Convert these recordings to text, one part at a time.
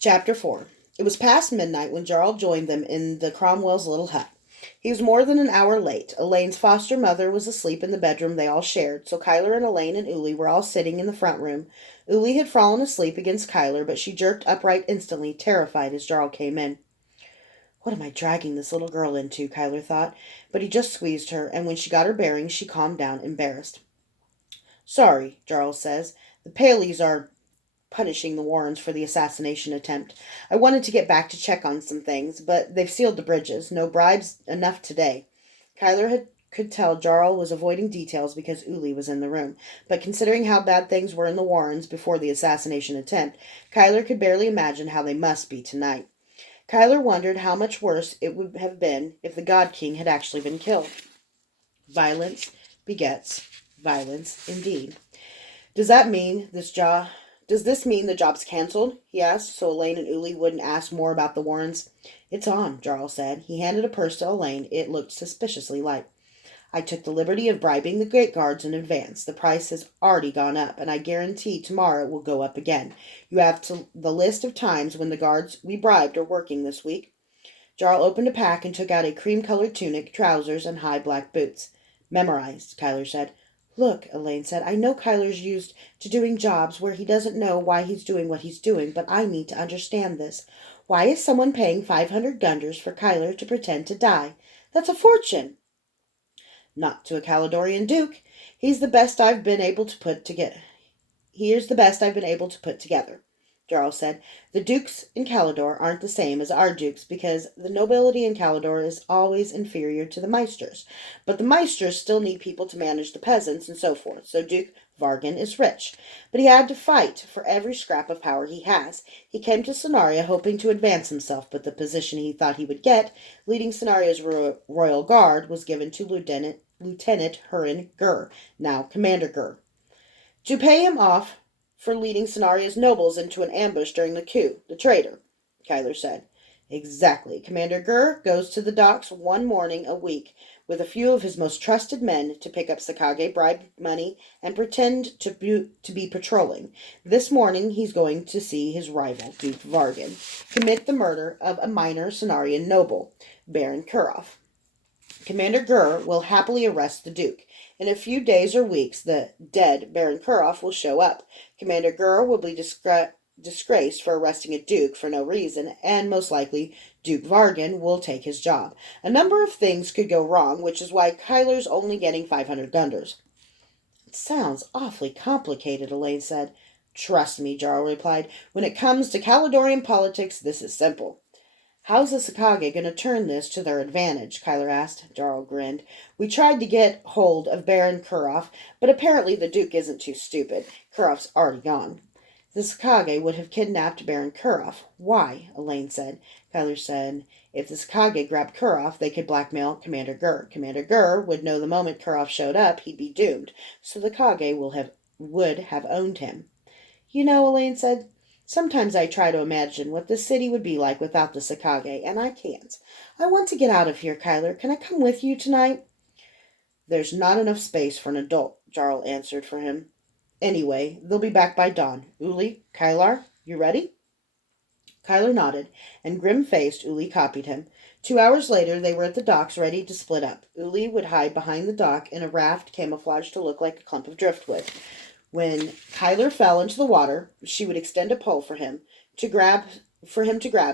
Chapter 4. It was past midnight when Jarl joined them in the Cromwell's little hut. He was more than an hour late. Elaine's foster mother was asleep in the bedroom they all shared, so Kyler and Elaine and Uli were all sitting in the front room. Uli had fallen asleep against Kyler, but she jerked upright instantly, terrified as Jarl came in. What am I dragging this little girl into? Kyler thought, but he just squeezed her, and when she got her bearings, she calmed down, embarrassed. Sorry, Jarl says. The Paleys are punishing the Warrens for the assassination attempt. I wanted to get back to check on some things, but they've sealed the bridges. No bribes enough today. Could tell Jarl was avoiding details because Uli was in the room, but considering how bad things were in the Warrens before the assassination attempt, Kyler could barely imagine how they must be tonight. Kyler wondered how much worse it would have been if the God King had actually been killed. Violence begets violence indeed. Does that mean Does this mean the job's cancelled? He asked, so Elaine and Uli wouldn't ask more about the Warrens. It's on, Jarl said. He handed a purse to Elaine. It looked suspiciously light. I took the liberty of bribing the gate guards in advance. The price has already gone up, and I guarantee tomorrow it will go up again. You have the list of times when the guards we bribed are working this week. Jarl opened a pack and took out a cream-colored tunic, trousers, and high black boots. Memorized, Kyler said. Look, Elaine said, I know Kyler's used to doing jobs where he doesn't know why he's doing what he's doing, but I need to understand this. Why is someone paying 500 gunders for Kyler to pretend to die? That's a fortune. Not to a Caledonian duke. Here's the best I've been able to put together, Jarl said. The dukes in Calidor aren't the same as our dukes because the nobility in Calidor is always inferior to the maesters. But the maesters still need people to manage the peasants and so forth, so Duke Vargan is rich. But he had to fight for every scrap of power he has. He came to Sonaria hoping to advance himself, but the position he thought he would get, leading Sonaria's royal guard, was given to Lieutenant Hurin Gur, now Commander Gur. To pay him off for leading Sonaria's nobles into an ambush during the coup, the traitor, Kyler said. Exactly. Commander Gur goes to the docks one morning a week with a few of his most trusted men to pick up Sakage bribe money and pretend to be patrolling. This morning he's going to see his rival, Duke Vargan, commit the murder of a minor Sonarian noble, Baron Kuroff. Commander Gur will happily arrest the Duke. In a few days or weeks, the dead Baron Kuroff will show up. Commander Gur will be disgraced for arresting a duke for no reason, and most likely Duke Vargan will take his job. A number of things could go wrong, which is why Kyler's only getting 500 gunders. It sounds awfully complicated, Elaine said. Trust me, Jarl replied. When it comes to Caledonian politics, this is simple. How's the Sakage going to turn this to their advantage? Kyler asked. Jarl grinned. We tried to get hold of Baron Kuroff, but apparently the Duke isn't too stupid. Kuroff's already gone. The Sakage would have kidnapped Baron Kuroff. Why? Elaine said. Kyler said, if the Sakage grabbed Kuroff, they could blackmail Commander Gur. Commander Gur would know the moment Kuroff showed up, he'd be doomed. So the Kage would have owned him. You know, Elaine said, sometimes I try to imagine what the city would be like without the Sakage, and I can't. I want to get out of here, Kyler. Can I come with you tonight? There's not enough space for an adult, Jarl answered for him. Anyway, they'll be back by dawn. Uli, Kylar, you ready? Kyler nodded, and grim-faced Uli copied him. 2 hours later, they were at the docks ready to split up. Uli would hide behind the dock in a raft camouflaged to look like a clump of driftwood. When Kyler fell into the water, she would extend a pole for him to grab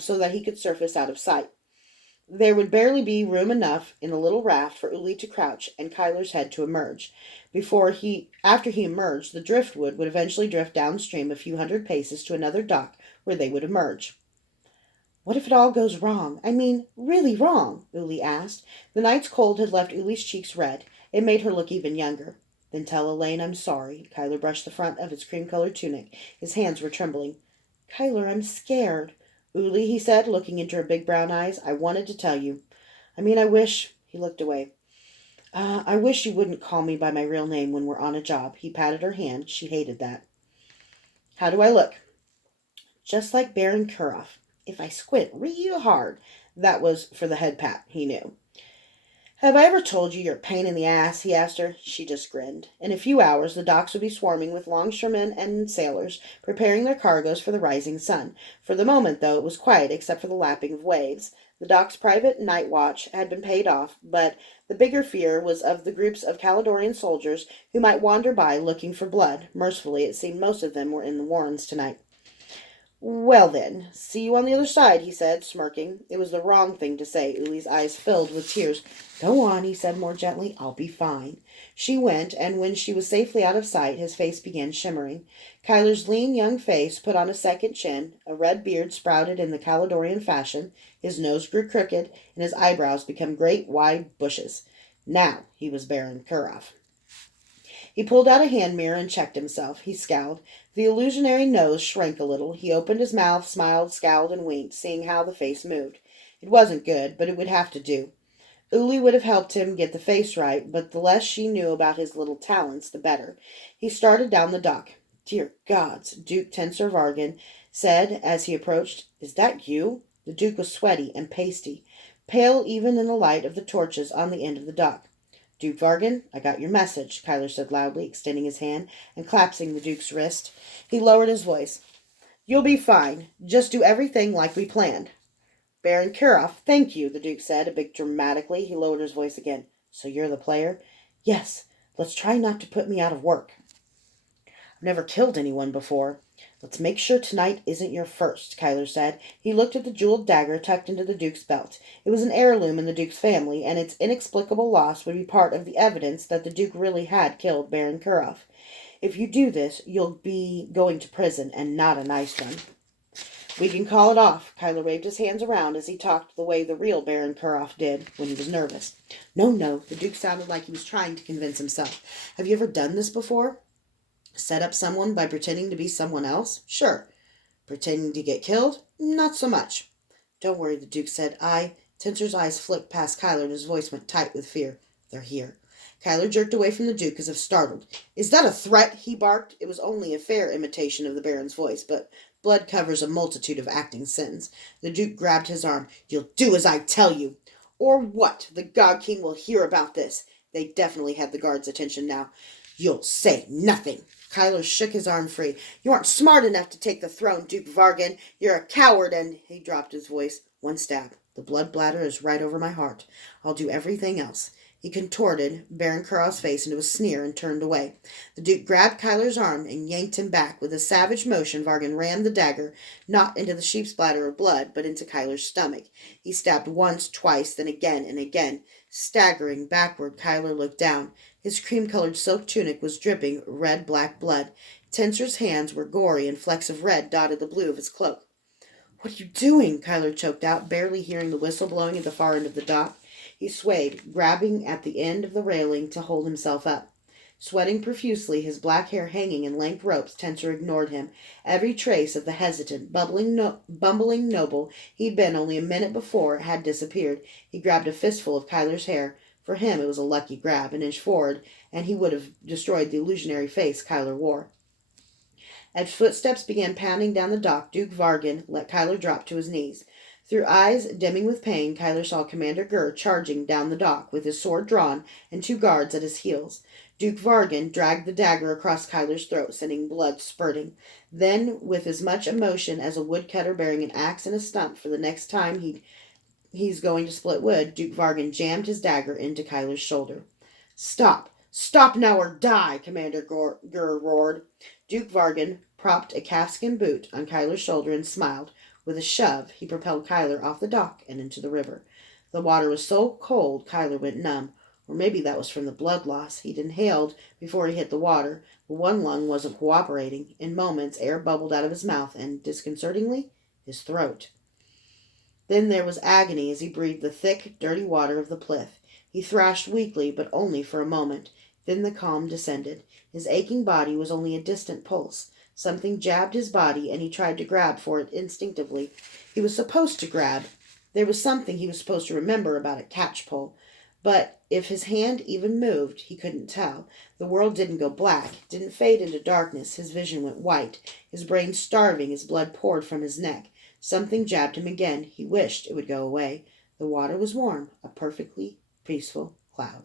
so that he could surface out of sight. There would barely be room enough in the little raft for Uli to crouch and Kyler's head to emerge. After he emerged, the driftwood would eventually drift downstream a few hundred paces to another dock where they would emerge. What if it all goes wrong? I mean, really wrong? Uli asked. The night's cold had left Uli's cheeks red. It made her look even younger. Then tell Elaine I'm sorry. Kyler brushed the front of his cream-colored tunic. His hands were trembling. Kyler, I'm scared. Uli, he said, looking into her big brown eyes, I wanted to tell you. I wish... He looked away. I wish you wouldn't call me by my real name when we're on a job. He patted her hand. She hated that. How do I look? Just like Baron Kuroff. If I squint real hard. That was for the head pat, he knew. Have I ever told you you're a pain in the ass? He asked her. She just grinned. In a few hours, the docks would be swarming with longshoremen and sailors, preparing their cargoes for the rising sun. For the moment, though, it was quiet except for the lapping of waves. The dock's private night watch had been paid off, but the bigger fear was of the groups of Caledonian soldiers who might wander by looking for blood. Mercifully, it seemed most of them were in the warrens tonight. Well then, see you on the other side, he said, smirking. It was the wrong thing to say. Uli's eyes filled with tears. Go on, he said more gently. I'll be fine. She went, and when she was safely out of sight, his face began shimmering. Kyler's lean young face put on a second chin, a red beard sprouted in the Caledonian fashion, his nose grew crooked, and his eyebrows became great wide bushes. Now he was Baron Kurov. He pulled out a hand mirror and checked himself. He scowled. The illusionary nose shrank a little. He opened his mouth, smiled, scowled, and winked, seeing how the face moved. It wasn't good, but it would have to do. Uli would have helped him get the face right, but the less she knew about his little talents, the better. He started down the dock. Dear gods, Duke Tensor Vargan said as he approached. Is that you? The Duke was sweaty and pasty, pale even in the light of the torches on the end of the dock. Duke Vargan, I got your message, Kyler said loudly, extending his hand and clasping the Duke's wrist. He lowered his voice. You'll be fine. Just do everything like we planned. Baron Kurov, thank you, the Duke said, a bit dramatically. He lowered his voice again. So you're the player? Yes. Let's try not to put me out of work. I've never killed anyone before. Let's make sure tonight isn't your first, Kyler said. He looked at the jeweled dagger tucked into the Duke's belt. It was an heirloom in the Duke's family, and its inexplicable loss would be part of the evidence that the Duke really had killed Baron Kurov. If you do this, you'll be going to prison, and not a nice one. We can call it off. Kyler waved his hands around as he talked the way the real Baron Kurov did when he was nervous. No, the Duke sounded like he was trying to convince himself. Have you ever done this before? Set up someone by pretending to be someone else? Sure. Pretending to get killed? Not so much. Don't worry, the Duke said. Tensor's eyes flicked past Kyler and his voice went tight with fear. They're here. Kyler jerked away from the Duke as if startled. Is that a threat? He barked. It was only a fair imitation of the Baron's voice, but blood covers a multitude of acting sins. The Duke grabbed his arm. You'll do as I tell you. Or what? The God King will hear about this. They definitely had the guard's attention now. You'll say nothing. Kyler shook his arm free. You aren't smart enough to take the throne, Duke Vargan. You're a coward, and he dropped his voice. One stab. The blood bladder is right over my heart. I'll do everything else. He contorted Baron Kurov's face into a sneer and turned away. The Duke grabbed Kyler's arm and yanked him back. With a savage motion, Vargan rammed the dagger, not into the sheep's bladder of blood, but into Kyler's stomach. He stabbed once, twice, then again and again. Staggering backward, Kyler looked down. His cream-colored silk tunic was dripping red-black blood. Tensor's hands were gory, and flecks of red dotted the blue of his cloak. What are you doing? Kyler choked out, barely hearing the whistle blowing at the far end of the dock. He swayed, grabbing at the end of the railing to hold himself up. Sweating profusely, his black hair hanging in lank ropes, Tensor ignored him. Every trace of the hesitant, bumbling noble he'd been only a minute before had disappeared. He grabbed a fistful of Kyler's hair. For him, it was a lucky grab. An inch forward, and he would have destroyed the illusionary face Kyler wore. As footsteps began pounding down the dock, Duke Vargan let Kyler drop to his knees. Through eyes dimming with pain, Kyler saw Commander Gurr charging down the dock with his sword drawn and 2 guards at his heels. Duke Vargan dragged the dagger across Kyler's throat, sending blood spurting. Then, with as much emotion as a woodcutter bearing an axe and a stump for the next time he's going to split wood, Duke Vargan jammed his dagger into Kyler's shoulder. Stop! Stop now or die! Commander Gurr roared. Duke Vargan propped a calfskin boot on Kyler's shoulder and smiled. With a shove, he propelled Kyler off the dock and into the river. The water was so cold, Kyler went numb. Or maybe that was from the blood loss. He'd inhaled before he hit the water, but one lung wasn't cooperating. In moments, air bubbled out of his mouth and, disconcertingly, his throat. Then there was agony as he breathed the thick, dirty water of the Plith. He thrashed weakly, but only for a moment. Then the calm descended. His aching body was only a distant pulse. Something jabbed his body, and he tried to grab for it instinctively. He was supposed to grab. There was something he was supposed to remember about a catch-pole. But if his hand even moved, he couldn't tell. The world didn't go black, didn't fade into darkness. His vision went white. His brain starving, his blood poured from his neck. Something jabbed him again. He wished it would go away. The water was warm, a perfectly peaceful cloud.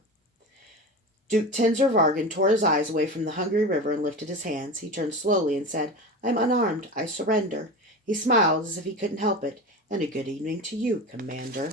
Duke Tinzer tore his eyes away from the hungry river and lifted his hands. He turned slowly and said, "I'm unarmed. I surrender." He smiled as if he couldn't help it. "And a good evening to you, Commander."